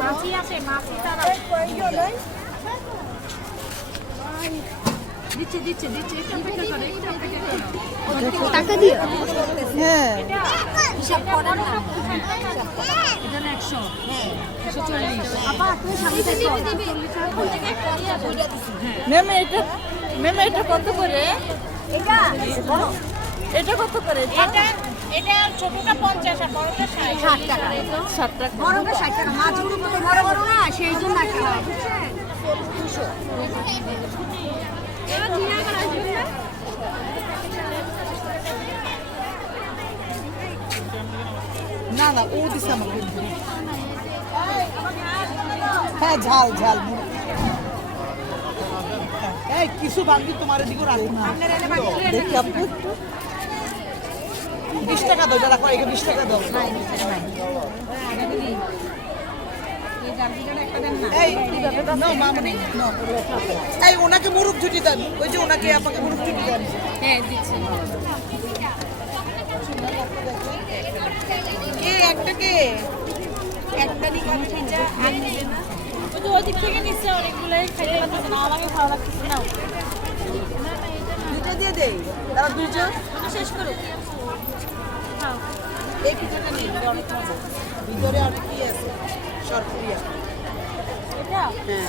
মাছি আছে, মাছি তারা দিচ্ছে দিচ্ছে দিচ্ছে, একটু অপেক্ষা করো, একটু অপেক্ষা করো। টাকা দিও। হ্যাঁ হিসাব করে না, এটা না 100, 140। আপা তুমি সামনে থেকে 140 ম্যাম এটা কত করে? এটা এটা কত করে? এটা ছোটটা 50 আর বড়টা 60 টাকা। 60 টাকা। বড়টা 60 টাকা। মাছগুলো কত বড় বড় না, সেই জন্য একটা হয়, বুঝছেন? 200 এবার নিয়ে আবার আসবেন না। না না ও দিছে আমাকে। হ্যাঁ ঝাল ঝাল। এই কিছু বাঙ্গি তোমার এদিকে রাখো না। দেখি আপু 20 টাকা দাও, যারা কয় 20 টাকা দাও। এই নাও মামনি নাও। এই ওনাকে মুরুখ ঝুটি দেন, ওই যে ওনাকে আপনাকে মুরুখ ঝুটি দেন। হ্যাঁ দিচ্ছি। কে একটা কে একটা নি কাটছি যা আর নেবে না। ওই যে ওদিক থেকে নিচ্ছে, অনেকগুলোই খাইতে পারতেছে না, আমাকে ভালো লাগতেছে না। দুটো দিয়ে দেই, তারা দুজন শেষ করো। এই পিঠাটা নেই, এটা অনেক মজা। ভিতরে অনেক কি আছে সরপুরিয়া। এটা হ্যাঁ